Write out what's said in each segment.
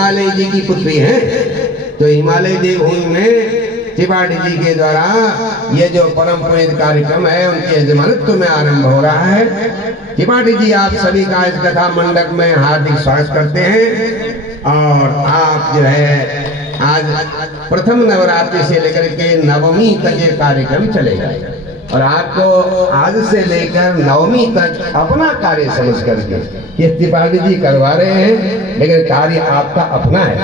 हिमालय जी की पुत्री हैं। तो हिमालय देवभूमि में त्रिपाठी जी के द्वारा ये जो परम पुनीत कार्यक्रम है उनके यजमानत्व में आरंभ हो रहा है। त्रिपाठी जी आप सभी का इस कथा मंडप में हार्दिक स्वागत करते हैं। और आप जो है आज प्रथम नवरात्रि से लेकर के नवमी तक ये कार्यक्रम चलेगा और आपको आज से लेकर नवमी तक अपना कार्य समझ करके ये त्रिपाठी जी करवा रहे हैं, लेकिन कार्य आपका अपना है।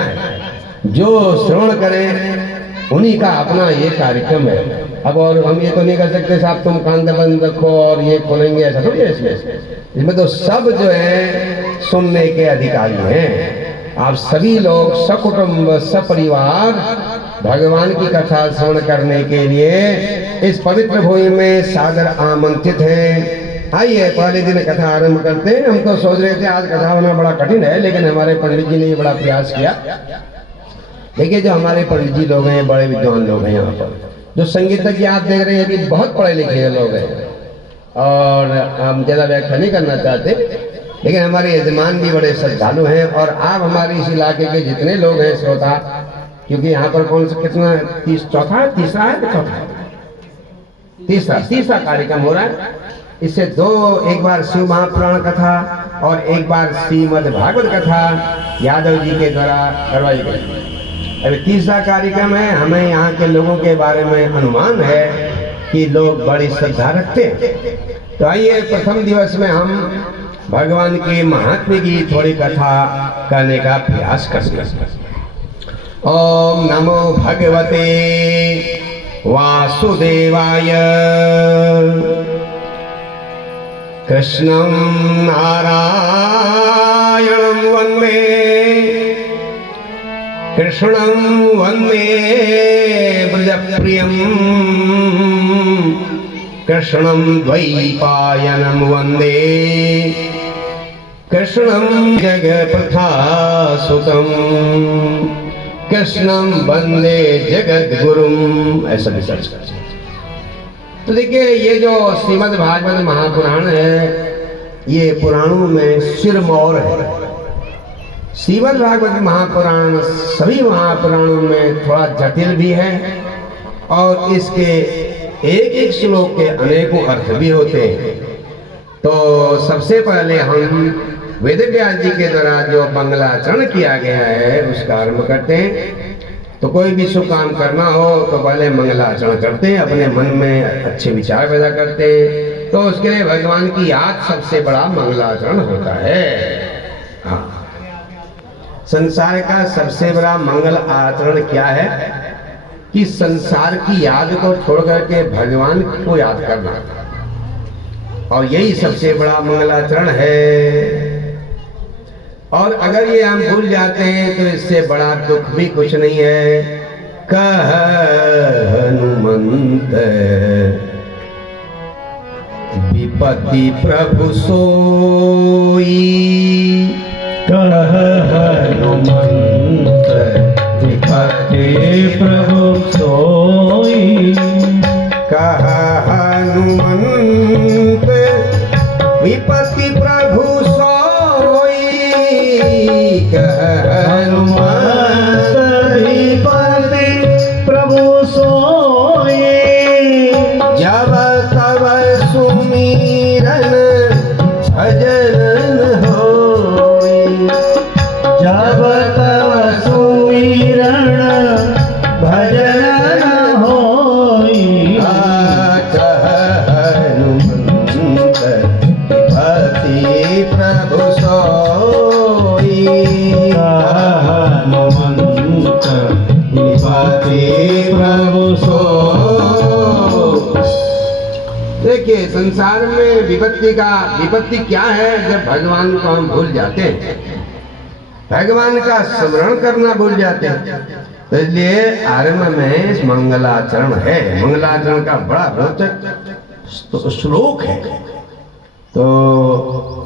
जो श्रवण करें उन्हीं का अपना ये कार्यक्रम है। अब और हम ये तो नहीं कर सकते साहब तुम कान बंद रखो और ये खोलेंगे, ऐसा थोड़ी है। इसमें तो सब जो है सुनने के अधिकारी हैं। आप सभी लोग सकुटुंब सपरिवार भगवान की कथा श्रवण करने के लिए इस पवित्र भूमि में सादर आमंत्रित हैं। आइए पहले दिन कथा आरंभ करते हैं। हम तो सोच रहे थे आज कथा होना बड़ा कठिन है, लेकिन हमारे पंडित जी ने ये बड़ा प्रयास किया। देखिए जो हमारे पंडित जी लोग हैं बड़े विद्वान लोग हैं, यहाँ पर जो संगीतज्ञ आप देख रहे हैं अभी बहुत पढ़े लिखे लोग हैं और हम ज़्यादा व्याख्या नहीं करना चाहते, लेकिन हमारे यजमान भी बड़े श्रद्धालु हैं। और आप हमारे इस इलाके के जितने लोग हैं श्रोता, क्योंकि यहाँ पर कौन सा कितना तीसरा कार्यक्रम हो रहा है। इससे एक बार शिव महापुराण कथा और एक बार श्रीमद् भागवत कथा यादव जी के द्वारा करवाई गई। अभी तीसरा कार्यक्रम है। हमें यहाँ के लोगों के बारे में अनुमान है कि लोग बड़ी श्रद्धा रखते हैं। तो आइए प्रथम दिवस में हम भगवान के महात्म्य की थोड़ी कथा करने का प्रयास करते हैं। ओम नमो भगवते वासुदेवाय। कृष्णं नारायणं वन्दे, कृष्णं वन्दे ब्रजप्रियं, कृष्णं द्वैपायनं वन्दे, कृष्णं जगत्प्रथासुतं, कृष्णं वन्दे जगद्गुरुम्। ऐसा भी सर्च कर। तो देखिए ये जो श्रीमद् भागवत महापुराण है ये पुराणों में सिरमौर है। श्रीमद् भागवत महापुराण सभी महापुराणों में थोड़ा जटिल भी है और इसके एक एक श्लोक के अनेकों अर्थ भी होते हैं। तो सबसे पहले हम वेद व्यास जी के द्वारा जो मंगलाचरण किया गया है उसका आरंभ करते हैं। तो कोई भी शुभ काम करना हो तो पहले मंगलाचरण करते हैं, अपने मन में अच्छे विचार पैदा करते हैं। तो उसके लिए भगवान की याद सबसे बड़ा मंगलाचरण होता है। हाँ, संसार का सबसे बड़ा मंगल आचरण क्या है कि संसार की याद को छोड़ करके भगवान को याद करना, और यही सबसे बड़ा मंगलाचरण है। और अगर ये हम भूल जाते हैं तो इससे बड़ा दुख भी कुछ नहीं है। कह हनुमंत विपत्ति प्रभु सोई, कह हनुमंत विपत्ति प्रभु सोई, कह हनुमंत विपत्ति प्रभु हनुमंत विपत्ति प्रभु सोई, जब तब सुमिरन भजन होई, जब तब सुमिरन भजन होई, कह हनुमंत विपत्ति प्रभु सोई, हनुमंत विपत्ति प्रभु सोई। देखिए संसार में विपत्ति क्या है? जब भगवान को हम भूल जाते हैं, भगवान का स्मरण करना भूल जाते हैं। तो इसलिए आरंभ में मंगलाचरण है। मंगलाचरण का बड़ा रोचक श्लोक है। तो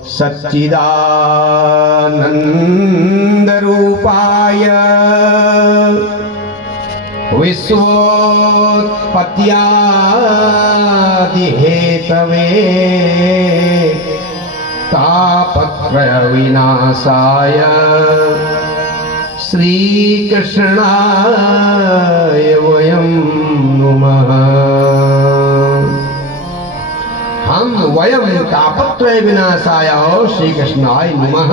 सच्चिदानंद रूपाय विश्वोत्पत्त्यादि हेतवे तापत्रय विनाशाय श्री कृष्णाय वयं नुमः। हम वयम तापत्रय विनाशाय श्री कृष्णाय नुमः।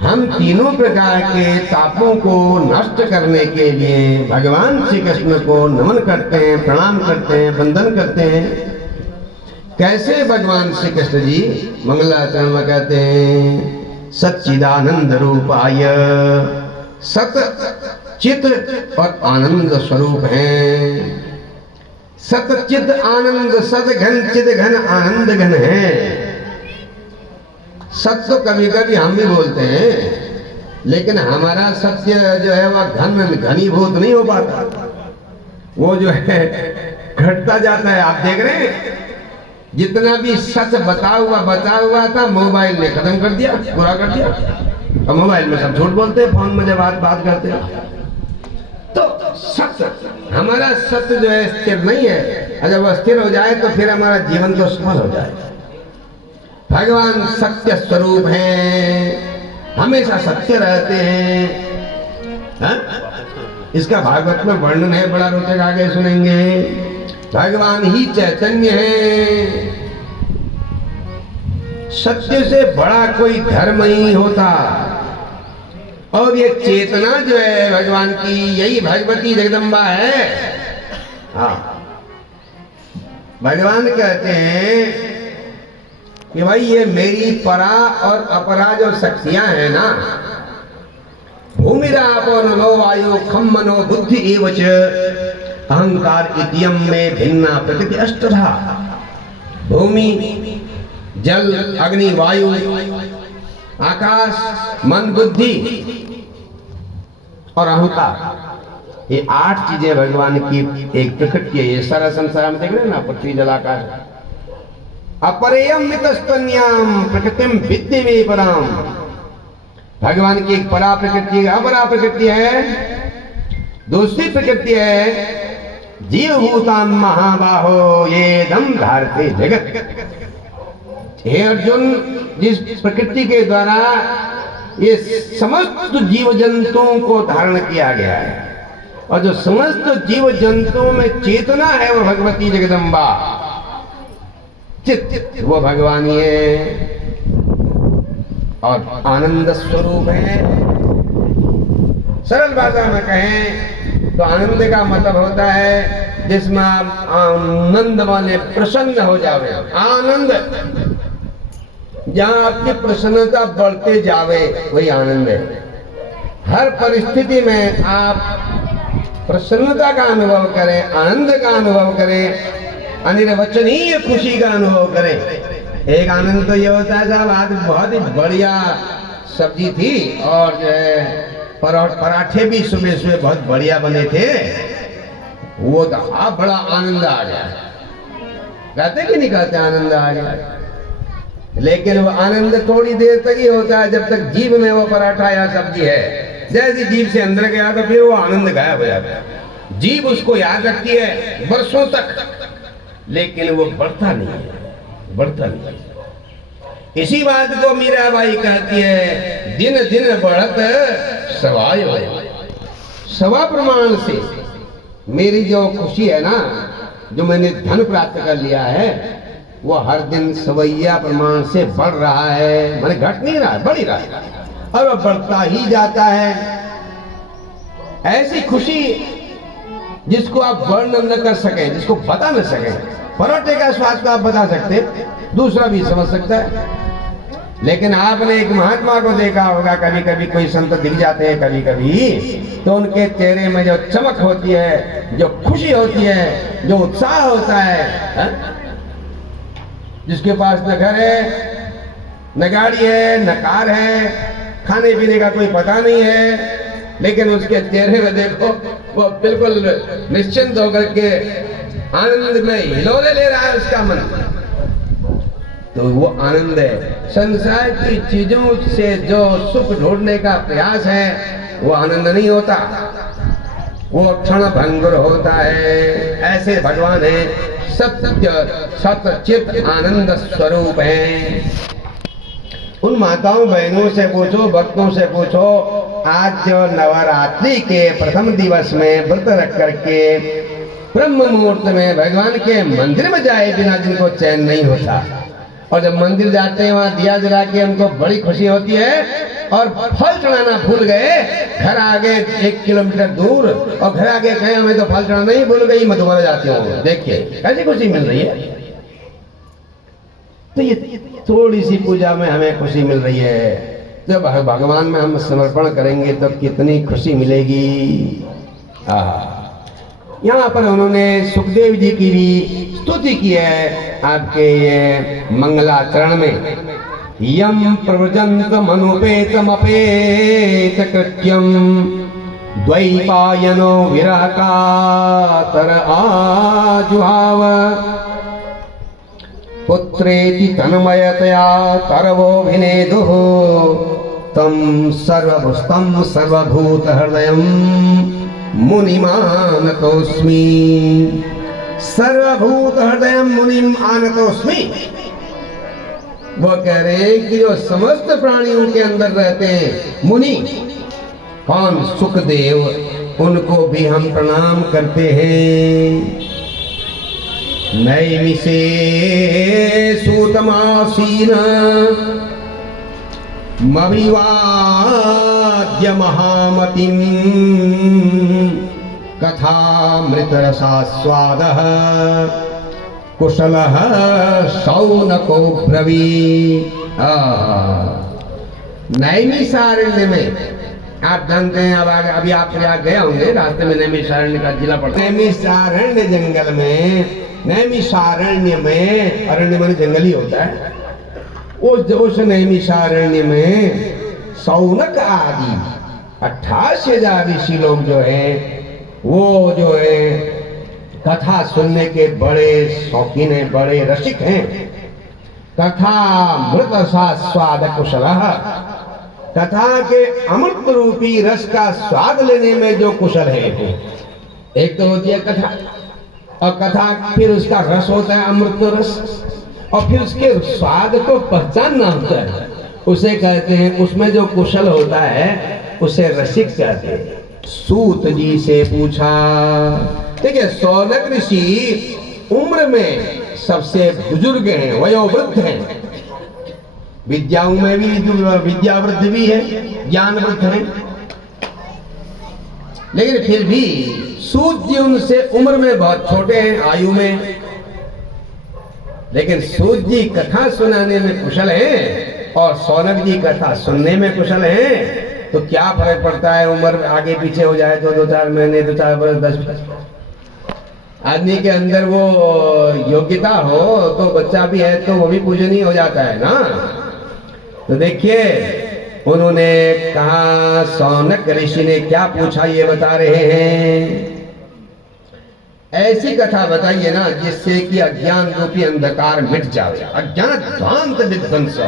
हम तीनों प्रकार के तापों को नष्ट करने के लिए भगवान श्री कृष्ण को नमन करते हैं, प्रणाम करते हैं, वंदन करते हैं। कैसे भगवान श्री कृष्ण जी मंगलाचरण में कहते हैं सच्चिदानंद रूपाय, सत चित और आनंद स्वरूप हैं। सत चित आनंद, सत घन चित घन आनंद घन है। सत्य तो कभी कभी हम भी बोलते हैं, लेकिन हमारा सत्य जो है वह घनीभूत नहीं हो पाता, वो जो है घटता जाता है। आप देख रहे हैं जितना भी सच बचा हुआ था मोबाइल ने खत्म कर दिया, पूरा कर दिया। और मोबाइल में सब झूठ बोलते हैं, फोन में जब बात करते हैं। तो सत्य, हमारा सत्य जो है स्थिर नहीं है। और जब वह स्थिर हो जाए तो फिर हमारा जीवन तो सफल हो जाए। भगवान सत्य स्वरूप हैं, हमेशा सत्य रहते हैं। इसका भागवत में वर्णन है, बड़ा रोचक, आगे सुनेंगे। भगवान ही चैतन्य है। सत्य से बड़ा कोई धर्म नहीं होता। और ये चेतना जो है भगवान की, यही भगवती जगदम्बा है। हाँ, भगवान कहते हैं कि भाई ये मेरी परा और अपरा जो शक्तियां हैं ना, भूमिरापो नलो वायु खम मनो बुद्धि एवच अहंकार इत्यम में भिन्ना प्रकृति अष्टधा। भूमि, जल, अग्नि, वायु, आकाश, मन, बुद्धि और अहंकार, ये 8 चीजें भगवान की एक प्रकृति है। ये सारा संसार में देख रहे हैं ना, पृथ्वी, जल, आकाश। अपरेयम मितस्तन्याम प्रकृतिम विद्य में पराम। भगवान की एक परा प्रकृति है, अपरा प्रकृति है। दूसरी प्रकृति है जीव भूताम महाबाहो ये दम धारते जगत। हे अर्जुन, जिस प्रकृति के द्वारा ये समस्त जीव जंतुओं को धारण किया गया है, और जो समस्त जीव जंतुओं में चेतना है वो भगवती जगदम्बा, चित्त वो भगवान ही है। और आनंद स्वरूप है। सरल भाषा में कहें तो आनंद का मतलब होता है जिसमें आप आनंद वाले प्रसन्न हो जावे। आनंद, जहां आपकी प्रसन्नता बढ़ते जावे, वही आनंद है। हर परिस्थिति में आप प्रसन्नता का अनुभव करें, आनंद का अनुभव करें, अनिर्वचनीय खुशी का अनुभव करें। एक आनंद तो ये होता है साहब, आज बहुत ही बढ़िया सब्जी थी और जो है पराठे भी सुबह सुबह बहुत बढ़िया बने थे, वो तो आप बड़ा आनंद आ गया। कहते कि नहीं कहते आनंद आ गया? लेकिन वो आनंद थोड़ी देर तक ही होता है, जब तक जीभ में वो पराठा या सब्जी है। जैसे जीभ से अंदर गया तो फिर वो आनंद गायब हो जाता है। जीभ उसको याद रखती है वर्षों तक, लेकिन वो बढ़ता नहीं है, बढ़ता नहीं। इसी बात को मीराबाई कहती है, दिन दिन बढ़त सवाय। सवा प्रमाण से मेरी जो खुशी है ना, जो मैंने धन प्राप्त कर लिया है, वो हर दिन सवैया प्रमाण से बढ़ रहा है। मैंने घट नहीं रहा है, बढ़ ही रहा है, और वो बढ़ता ही जाता है। ऐसी खुशी जिसको आप वर्णन न कर सकें, जिसको बता न सकें। पराठे का स्वाद तो आप बता सकते, दूसरा भी समझ सकता है। लेकिन आपने एक महात्मा को देखा होगा, कभी कभी कोई संत दिख जाते हैं कभी कभी, तो उनके चेहरे में जो चमक होती है, जो खुशी होती है, जो उत्साह होता है, जिसके पास न घर है, न गाड़ी है, न कार है, खाने पीने का कोई पता नहीं है, लेकिन उसके चेहरे में देखो वो बिल्कुल निश्चिंत होकर के आनंद में हिलोरे ले रहा है उसका मन, तो वो आनंद है। संसार की चीजों से जो सुख ढूंढने का प्रयास है वो आनंद नहीं होता, वो क्षण भंगुर होता है। ऐसे भगवान है, सत्य सत चित आनंद स्वरूप है। उन माताओं बहनों से पूछो, भक्तों से पूछो, आज जो नवरात्रि के प्रथम दिवस में व्रत रख करके ब्रह्म मुहूर्त में भगवान के मंदिर में जाए बिना जिनको चैन नहीं होता, और जब मंदिर जाते हैं वहां दिया जला के उनको बड़ी खुशी होती है, और फल चढ़ाना भूल गए, घर आगे 1 किलोमीटर दूर, और घर आगे कहे हमें तो फल चढ़ाना ही भूल गई, मधुबन जाती हूँ, देखिए कैसी खुशी मिल रही है। तो ये थोड़ी सी पूजा में हमें खुशी मिल रही है, जब भगवान में हम समर्पण करेंगे तो कितनी खुशी मिलेगी। यहाँ पर उन्होंने सुखदेव जी की भी स्तुति की है आपके ये मंगलाचरण में। यम प्रव्रजंत मनुपेतमपेत कृत्यम द्वैपायनो विरह कातर आजुहाव पुत्रेति तन्मयतया तरवोऽभिनेदुः तं सर्वभूत हृदयं मुनिमानतोऽस्मि। सर्वभूत हृदयं मुनिम आनतोऽस्मि। वो कह रहे हैं कि जो समस्त प्राणियों के अंदर रहते हैं मुनि, कौन? सुखदेव, उनको भी हम प्रणाम करते हैं। नैमिषे सूतमासीन मविवाद्य महामतिं कथामृतरसास्वादः कुशलः शौनको ब्रवीत्। नैमिषारण्य में आप जानते हैं, अब अभी आप प्रयाग गए होंगे, रास्ते में नैमिषारण्य का जिला पड़ता है। नैमिषारण्य जंगल में, नैमिषारण्य में, अरण्य में जंगल ही होता है, उस नैमिषारण्य में शौनक आदि 28,000 ऋषि लोग जो है, वो जो है कथा सुनने के बड़े शौकीन हैं, बड़े रसिक हैं। कथा मृत स्वाद कुशल, कथा के अमृत रूपी रस का स्वाद लेने में जो कुशल है। एक तो होती है कथा, और कथा फिर उसका रस होता है अमृत रस, और फिर उसके स्वाद को पहचानना होता है, उसे कहते हैं, उसमें जो कुशल होता है उसे रसिक कहते हैं। सूत जी से पूछा, देखिए शौनक ऋषि उम्र में सबसे बुजुर्ग हैं, वयोवृद्ध हैं, विद्याओं में भी विद्यावृद्ध भी है, ज्ञानवृद्ध है, लेकिन फिर भी सूत जी उनसे उम्र में बहुत छोटे हैं, आयु में, लेकिन सूत जी कथा सुनाने में कुशल हैं और शौनक जी कथा सुनने में कुशल हैं। तो क्या फर्क पड़ता है उम्र आगे पीछे हो जाए तो 2-4 महीने, 2-4 वर्ष, 10 आदमी के अंदर वो योग्यता हो तो बच्चा भी है तो वो भी पूजनीय हो जाता है ना। तो देखिए उन्होंने कहा, शौनक ऋषि ने क्या पूछा ये बता रहे हैं। ऐसी कथा बताइए ना जिससे कि अज्ञान रूपी अंधकार मिट जाए। अज्ञान ध्वांत विध्वंस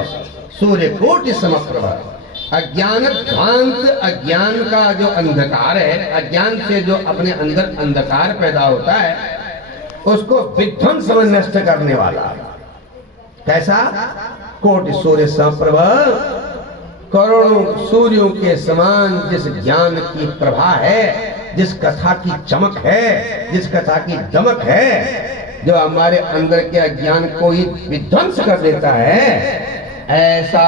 सूर्य कोटि समप्रभ। अज्ञान ध्वांत, अज्ञान का जो अंधकार है, अज्ञान से जो अपने अंदर अंधकार पैदा होता है उसको विध्वंस में नष्ट करने वाला। कैसा? कोटि सूर्य समप्रभ, करोड़ों सूर्यों के समान जिस ज्ञान की प्रभा है, जिस कथा की चमक है, जिस कथा की दमक है, जो हमारे अंदर के अज्ञान को ही विध्वंस कर देता है, ऐसा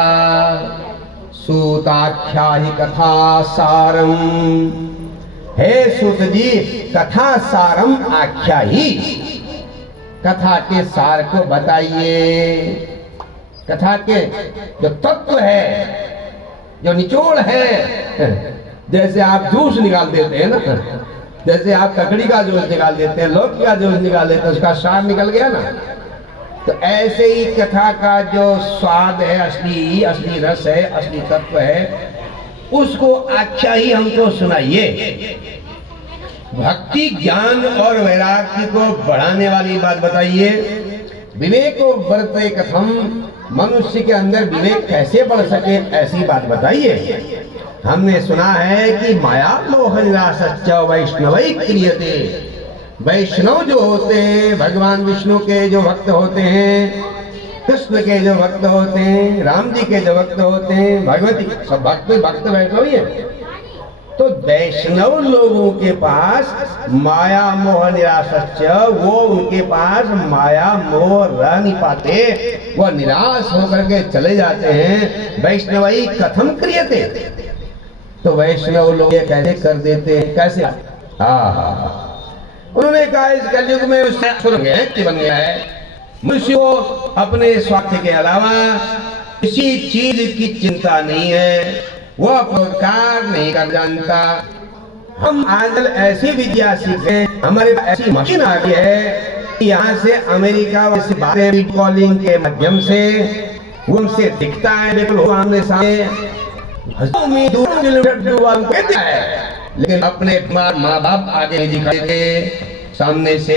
सूताख्या ही कथा सारम। हे सूत जी, कथा सारम आख्या ही, कथा के सार को बताइए। कथा के जो तत्व है, जो निचोड़ है, जैसे आप जूस निकाल देते हैं ना, जैसे आप ककड़ी का जूस निकाल देते हैं, लौकी का जूस निकाल देते हैं, उसका सार निकल गया ना, तो ऐसे ही कथा का जो स्वाद है, असली रस है, असली तत्व है, उसको आख्या ही हमको सुनाइए। भक्ति, ज्ञान और वैराग्य को बढ़ाने वाली बात बताइए। विवेको वर्ते कथम, मनुष्य के अंदर विवेक कैसे बढ़ सके ऐसी बात बताइए। हमने सुना है कि माया मोह निरासश्च वैष्णवै क्रियते। वैष्णव जो होते हैं, भगवान विष्णु के जो भक्त होते हैं, कृष्ण के जो भक्त होते हैं, राम जी के जो भक्त होते हैं, भगवती सब भक्त भक्त वैष्णव ही है। तो वैष्णव लोगों के पास माया मोह निराशस्य, वो उनके पास माया मोह रह नहीं पाते, वो निराश होकर के चले जाते हैं। वैष्णवई कथम क्रियते, तो वैष्णव लोग ये कैसे कर देते हैं, कैसे? उन्होंने कहा इस कलयुग में उससे बन गया है, मनुष्य को अपने स्वार्थ के अलावा किसी चीज की चिंता नहीं है, वो अपरोपकार नहीं कर जानता। हम आजकल ऐसी विद्या सीखे, हमारे ऐसी मशीन आ गई है कि यहाँ से अमेरिका से बातें वीडियो कॉलिंग के माध्यम से वो हमसे दिखता है, बिल्कुल आमने सामने, दूर किलोमीटर है, लेकिन अपने माँ बाप आगे नहीं दिखाते सामने से।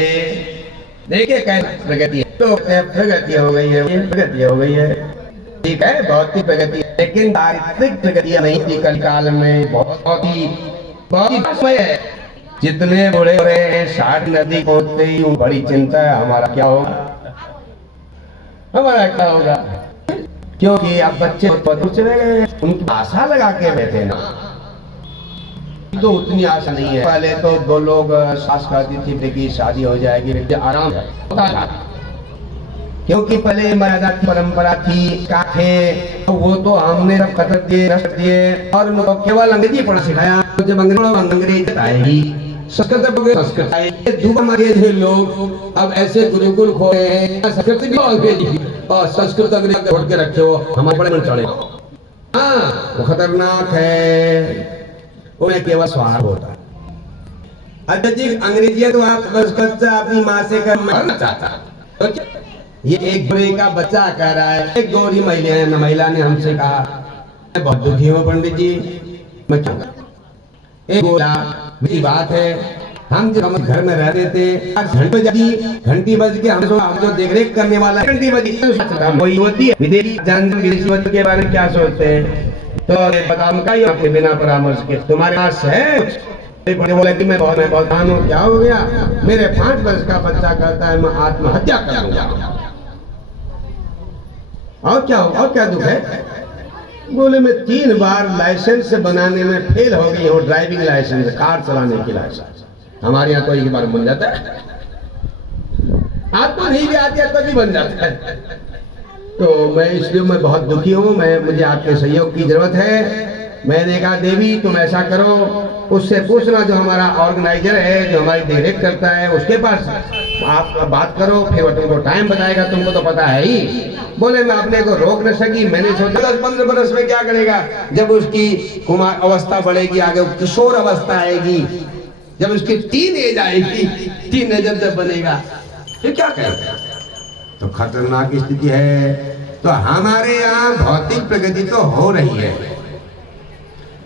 देखिए कैसे प्रगति है, तो प्रगति हो गई है, प्रगति हो गई है, ठीक है, भौतिक प्रगति, लेकिन चारित्रिक प्रगति नहीं थी कल काल में। बहुत ही समय है, जितने बड़े हो रहे हैं 60 नदी पहुंचते ही बड़ी चिंता है हमारा क्या होगा, हमारा क्या होगा, क्योंकि अब बच्चे दूर चले गए, उनकी आशा लगा के बैठे ना, तो उतनी आशा नहीं है। पहले तो दो लोग सास कहती थी बेटी शादी हो जाएगी, आराम होता था, क्योंकि पहले मर्यादा की परंपरा थी, क्या थे तो वो तो हमने सब खतर दिए, नष्ट दिए, और उनको केवल अंग्रेजी पढ़ा सिखाया। तो जब अंग्रेजी आएगी, संस्कृत आएगी, हमारे लोग अब ऐसे गुरुकुल खोले हैं, संस्कृत भी अंग्रेजी और संस्कृत अंग्रेजी छोड़ के रखे हो, हमारे बड़े मन चढ़े। हाँ, वो खतरनाक है, उन्हें केवल स्वार्थ होता है। अच्छा जी, अंग्रेजी तो आप बच्चा अपनी माँ से मरना चाहता, ये एक गोरे का बच्चा कह रहा है, एक गोरी महिला ने हमसे कहा, मैं बहुत दुखी हूँ पंडित जी, मैं क्या एक गोरा मेरी बात है, हम जब हम घर में रहते थे, घंटी बज के हम जो देख रेख करने वाला घंटी बजी, वही होती है। विदेशी विदेशी के बारे में क्या सोचते हैं, तो बताऊंगा आपके बिना परामर्श के, तुम्हारे पास है? बोले कि मैं बहुत काम हूँ, क्या हो गया? मेरे 5 वर्ष का बच्चा कहता है मैं आत्महत्या करूंगा। और क्या दुख है? बोले मैं 3 बार लाइसेंस बनाने में फेल हो गई हूँ, ड्राइविंग लाइसेंस, कार चलाने की लाइसेंस। हमारे यहाँ तो एक बार बन जाता है, आत्मा नहीं भी आती है तो भी बन जाता है। तो मैं इसलिए मैं बहुत दुखी हूँ, मुझे आपके सहयोग की जरूरत है। मैंने कहा देवी तुम ऐसा करो, उससे पूछना जो हमारा ऑर्गेनाइजर है, जो हमारी देखरेख करता है, उसके पास आप बात करो, फिर वो तुमको टाइम बताएगा, तुमको तो पता है ही। बोले मैं अपने को रोक न सकी, मैंने सोचा 10-15 बरस में क्या करेगा, जब उसकी कुमार अवस्था बढ़ेगी, आगे किशोर अवस्था आएगी, जब उसकी टीनेज आएगी, टीनेजर जब बनेगा फिर क्या करेगा, तो खतरनाक स्थिति है। तो हमारे यहाँ भौतिक प्रगति तो हो रही है,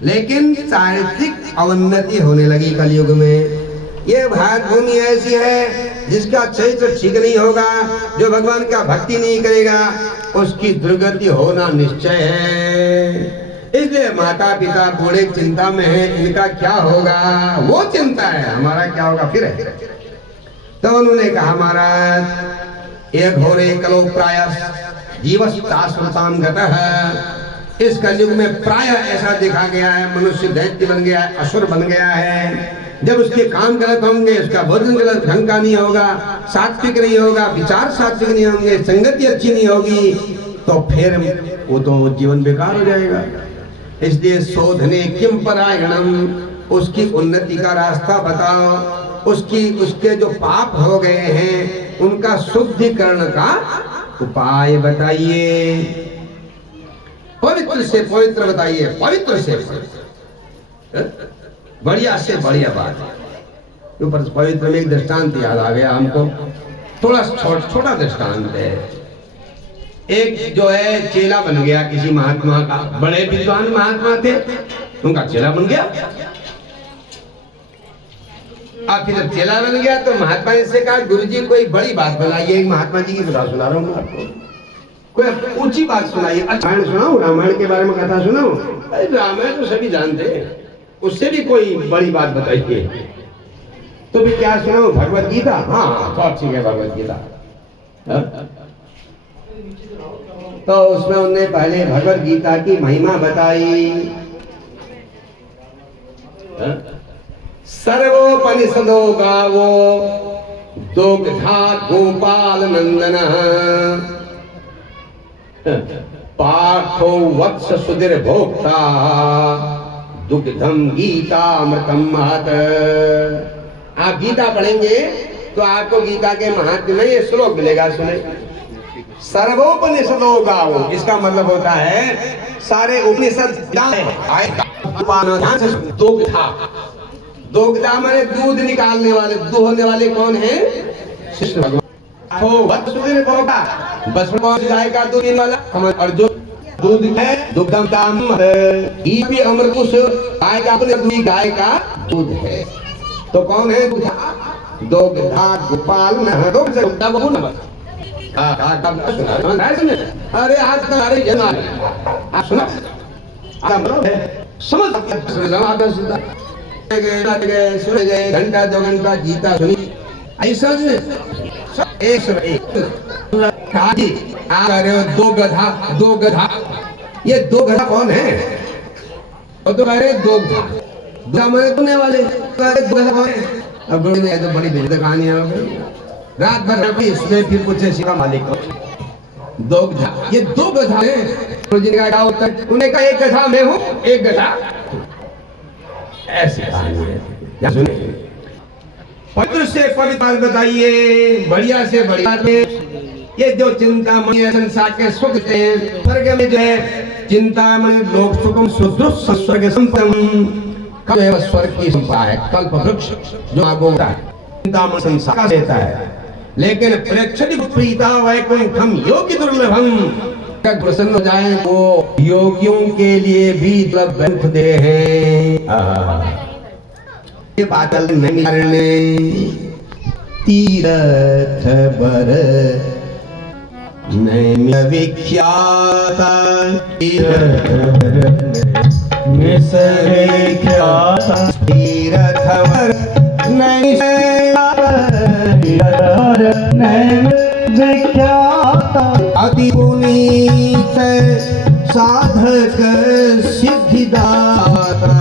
लेकिन चारित्रिक अवनति होने लगी कलयुग में। ये भारत भूमि ऐसी है जिसका चरित्र ठीक नहीं होगा, जो भगवान का भक्ति नहीं करेगा, उसकी दुर्गति होना निश्चय है। इसलिए माता पिता बूढ़े चिंता में है, इनका क्या होगा, वो चिंता है, हमारा क्या होगा फिर है। तो उन्होंने कहा महाराज एक घोरे कलो प्रायः जीवस्तास्मृताम गतः, इस कलयुग में प्राय ऐसा देखा गया है, मनुष्य दैत्य बन गया है, असुर बन गया है। जब उसके काम गलत होंगे, उसका भोजन गलत ढंग का नहीं होगा, सात्विक नहीं होगा, विचार सात्विक नहीं होंगे, संगति अच्छी नहीं होगी, तो फिर वो तो जीवन बेकार हो जाएगा। इसलिए शोधने किम परायणम, उसकी उन्नति का रास्ता बताओ, उसके जो पाप हो गए हैं उनका शुद्धिकरण का उपाय बताइए, पवित्र से पवित्र बताइए, पवित्र से बढ़िया से बढ़िया बात है। ऊपर पवित्र में एक दृष्टांत याद आ गया हमको, थोड़ा छोटा दृष्टांत है। एक जो है चेला बन गया किसी महात्मा का, बड़े विद्वान महात्मा थे, उनका चेला बन गया। अब फिर जब चेला बन गया तो महात्मा ने से कहा गुरुजी कोई बड़ी बात बनाइए, महात्मा जी की कथा सुना रहा हूँ आपको, कोई ऊंची बात सुनाइए। रामायण सुनाओ, रामायण के बारे में कथा सुनाओ। अरे रामायण तो सभी जानते हैं, उससे भी कोई बड़ी बात बताइए। तो भी क्या सुनाओ, भगवत गीता? हाँ तो ठीक है, भगवत गीता। तो उसमें उन्होंने पहले भगवत गीता की महिमा बताई। सर्वोपनिषदो गावो दुग्धा गोपाल नंदन पार्थो वत्स सुधीर भोक्ता दुग्धम गीता अमृतम महत। आप गीता पढ़ेंगे तो आपको गीता के महात्म्य में ये श्लोक मिलेगा। सुने, सर्वोपनिषदो गावो, इसका मतलब होता है सारे उपनिषद दुग्धा। दुग्धा माने दूध निकालने वाले, दूहने वाले कौन है? कृष्ण भगवान। बस कौन गाय का दूध वाला? और जो दूध है दुग्धम दाम भी अमृतुष, गाय का अपने गाय का दूध है। तो कौन है दुग्धा? दुग्धा गोपाल दुग्धा बहु नमः। अरे आज तुम्हारे जना आप सुना समझ सुन गए, घंटा 2 घंटा गीता सुनी, ऐसा एक दो गधा, 2 गधा। ये 2 गधा कौन है? और तो कह दो गधा मैंने सुनने वाले 2 गधा कौन है? अब ने तो बड़ी बेहतर कहानियां हो गई। रात भर इसमें फिर पूछे शिवा मालिक को 2 गधा, ये 2 गधा है। तो जिनका क्या होता है? उन्हें कहा 1 गधा मैं हूँ, 1 गधा। ऐसी कहानी है। सुने, पवित्र से पवित्र बात बताइए, बढ़िया से बढ़िया। ये जो चिंतामणि संसार के सुख थे, स्वर्ग में जो है चिंतामणि लोक सुखम सुदृश स्वर्ग संपन्न, स्वर्ग की संपदा है, कल्प वृक्ष जो आगोता है, चिंतामणि संसार का देता है। लेकिन प्रेक्षणिक प्रीता वैकुंठम योगी दुर्लभम, प्रसन्न हो जाए वो योगियों के लिए भी दुर्लभ दे हैं। बादल नहीं करने तीरथ बर नैम्य विख्याता, तीरथ बर विख्याता, अति पुनीत साधक सिद्धिदाता,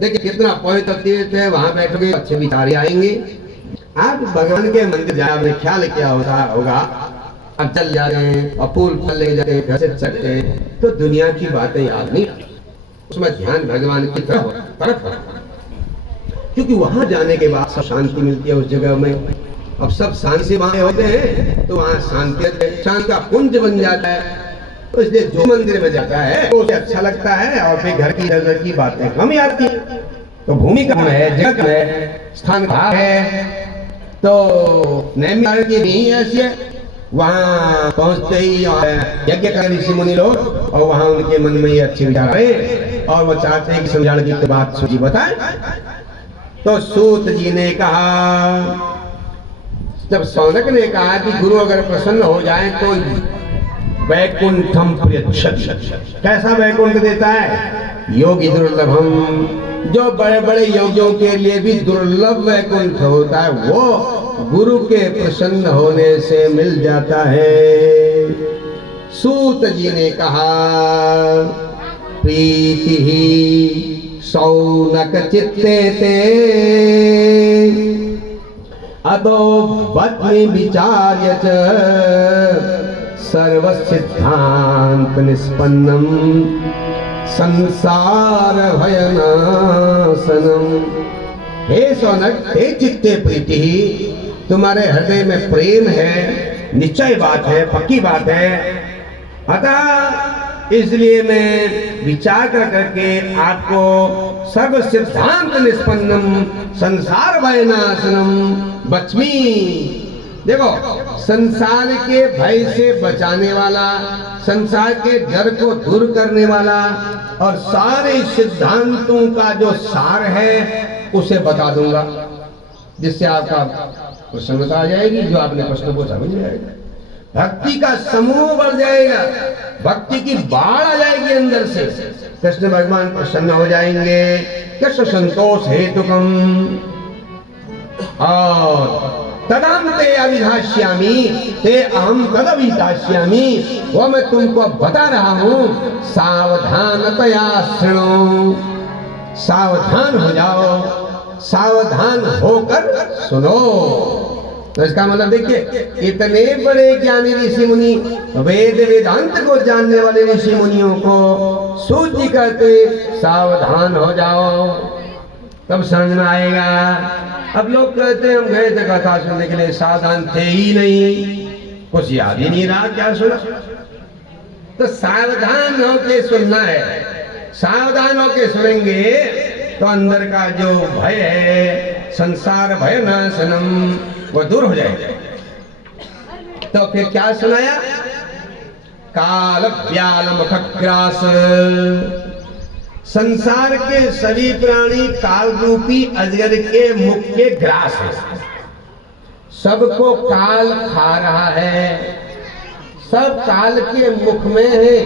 देखिए कितना पवित्र तीर्थ है। वहां बैठोगे अच्छे विचार आएंगे। आप भगवान के मंदिर जाए, आपने ख्याल किया होगा, अब चल जा रहे हैं और फूल फल ले जाते हैं, घर से चलते हैं तो दुनिया की बातें याद नहीं, उसमें ध्यान भगवान की तरफ क्योंकि वहां जाने के बाद सब शांति मिलती है उस जगह में। अब सब शांति वहां होते हैं तो वहां शांति का कुंज बन जाता है। तो इसलिए जो मंदिर में जाता है तो उसे अच्छा लगता है और फिर घर की नजर की बातें कम ही आती है। तो भूमि कम है, जगह कम है, स्थान कहाँ है। तो नैमिषारण्य की नहीं ऐसी है, वहां पहुंचते ही यज्ञ कर ऋषि मुनि लोग, और वहां उनके मन में ये अच्छे विचार आए और वो चाहते हैं कि समझाने की बात सूची बताए। तो सूत जी ने कहा, जब सौनक ने कहा कि गुरु अगर प्रसन्न हो जाए तो वैकुंठम प्रियच्छति, कैसा वैकुंठ देता है? योगी दुर्लभम, जो बड़े बड़े योगियों के लिए भी दुर्लभ वैकुंठ होता है, वो गुरु के प्रसन्न होने से मिल जाता है। सूत जी ने कहा, प्रीति ही सौनक चित्ते ते अतो बद्मी विचार्य च सर्व सिद्धांत निष्पन्नम संसार भयनाशनम। हे सौनक, हे चित्ते प्रीति, तुम्हारे हृदय में प्रेम है, निश्चय बात है, पक्की बात है। अतः इसलिए मैं विचार कर करके आपको सर्व सिद्धांत निष्पन्नम संसार भयनाशनम बच्मी, देखो संसार के भय से बचाने वाला, संसार के डर को दूर करने वाला और सारे सिद्धांतों का जो सार है उसे बता दूंगा, जिससे आपका प्रसन्नता आ जाएगी। जो आपने प्रश्न को समझ जाएगा, भक्ति का समूह बढ़ जाएगा, भक्ति की बाढ़ आ जाएगी अंदर से। कृष्ण भगवान प्रसन्न हो जाएंगे। कृष्ण संतोष हेतुकम और तदान्ते अभिधास्यामि ते अहम तदभिधास्यामि, वो मैं तुमको बता रहा हूं, सावधानतया शृणु, सावधान हो जाओ, सावधान होकर सुनो। तो इसका मतलब देखिए, इतने बड़े ज्ञानी ऋषि मुनि, वेद वेदांत को जानने वाले ऋषि मुनियों को सूची करते सावधान हो जाओ, तब समझ में आएगा। अब लोग कहते हैं हम गए थे कथा सुनने के लिए, सावधान थे ही नहीं, कुछ याद ही नहीं रहा क्या सुना। तो सावधान होके सुनना है, सावधान होके सुनेंगे तो अंदर का जो भय है, संसार भय नाशनम, वो दूर हो जाएगा। तो फिर क्या सुनाया? काल व्यालम खग्रास, संसार के सभी प्राणी काल रूपी अजगर के मुख के ग्रास है। सबको काल खा रहा है, सब काल के मुख में है,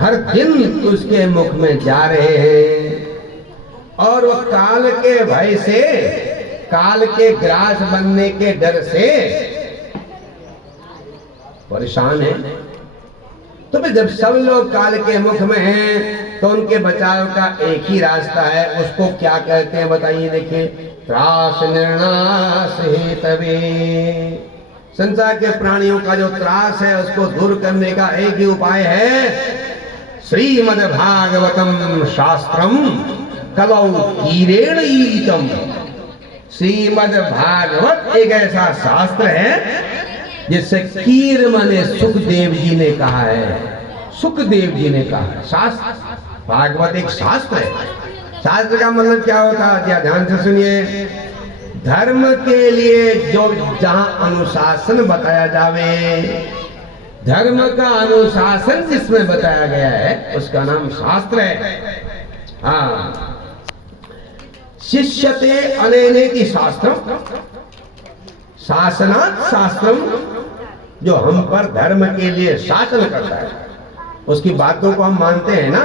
हर दिन उसके मुख में जा रहे हैं और वो काल के भय से, काल के ग्रास बनने के डर से परेशान है। तो फिर जब सब लोग काल के मुख में हैं तो उनके बचाव का एक ही रास्ता है, उसको क्या कहते हैं बताइए? देखिए, त्रास निर्णास हेतवे, संसार के प्राणियों का जो त्रास है उसको दूर करने का एक ही उपाय है, श्रीमद् भागवतम शास्त्रम कलौ कीरेणीतम। श्रीमद् भागवत एक ऐसा शास्त्र है जिससे कीर माने सुखदेव जी ने कहा है, सुखदेव जी ने कहा है। शास्त्र, भागवत एक शास्त्र है। शास्त्र का मतलब क्या होता है? ध्यान से सुनिए, धर्म के लिए जो जहां अनुशासन बताया जावे, धर्म का अनुशासन जिसमें बताया गया है उसका नाम शास्त्र है। हाँ, शिष्यते अनेनेति शास्त्रम, शासनात् शास्त्रम, जो हम पर धर्म के लिए शासन करता है उसकी बातों को हम मानते हैं ना।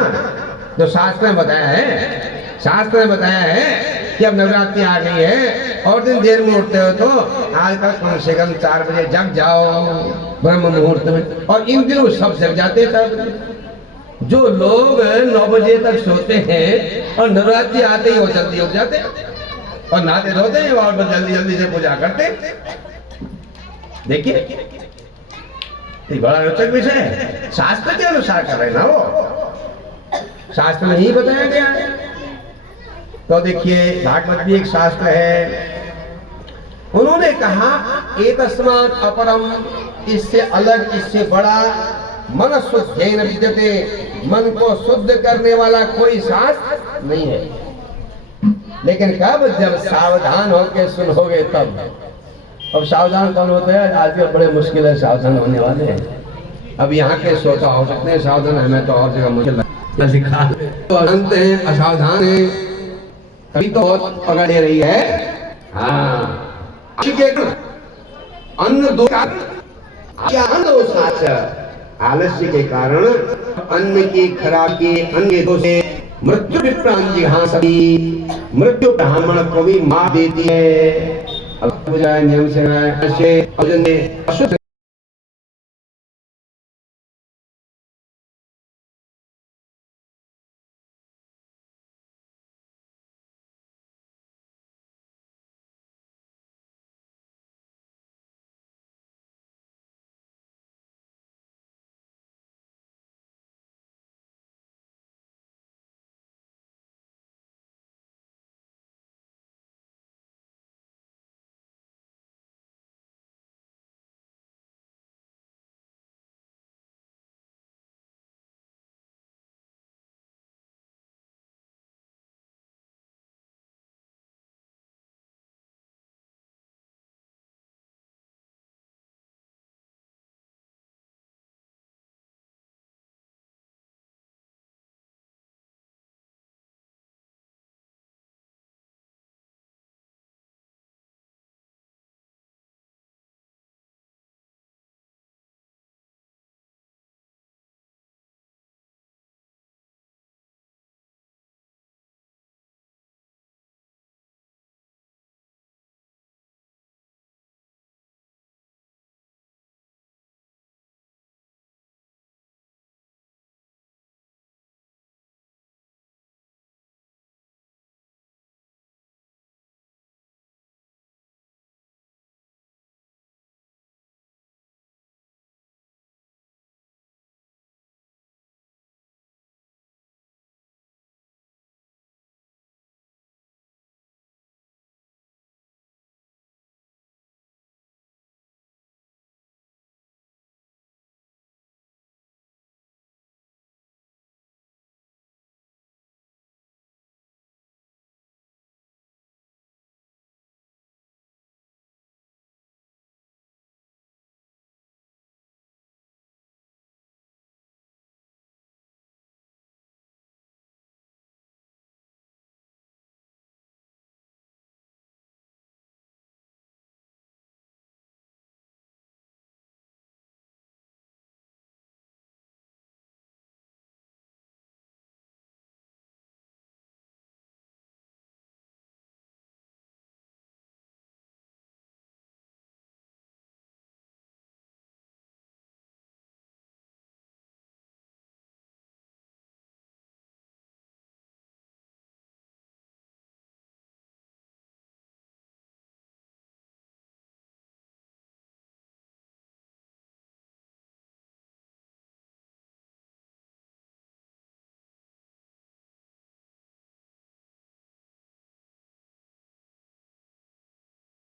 जो शास्त्र में बताया है, शास्त्र में बताया है कि अब नवरात्रि आ गई है और दिन देर में उठते हो तो आजकल कम से कम 4 बजे जग जाओ ब्रह्म मुहूर्त में, और इन दिनों सब जग जाते। तब जो लोग 9 बजे तक सोते हैं और नवरात्रि आते ही वो जल्दी उठ जाते और नहाते धोते हैं और जल्दी जल्दी से पूजा करते। देखिए, बड़ा रोचक विषय है, शास्त्र के अनुसार कर रहे ना, वो शास्त्र में ही बताया गया है। तो देखिए, भागवत भी एक शास्त्र है। उन्होंने कहा एतस्मात् अपरम, इससे अलग, इससे बड़ा, मन शुद्धेन विद्यते, मन को शुद्ध करने वाला कोई शास्त्र नहीं है। लेकिन कब? जब सावधान होकर सुनोगे तब। अब सावधान कौन होते हैं? आजकल बड़े मुश्किल है सावधान होने वाले हैं। अब यहाँ के श्रोता हो सकते हैं सावधान, हमें तो और जगह मुश्किल लिखा तो अंत है, असावधान है, अभी तो बहुत पकड़ ले रही है। हाँ, अन्न दो, आलस्य के कारण अन्न की खराबी, अन्न से मृत्यु विप्रांत जिहांसती, मृत्यु ब्राह्मण को भी मार देती है। अब नियम से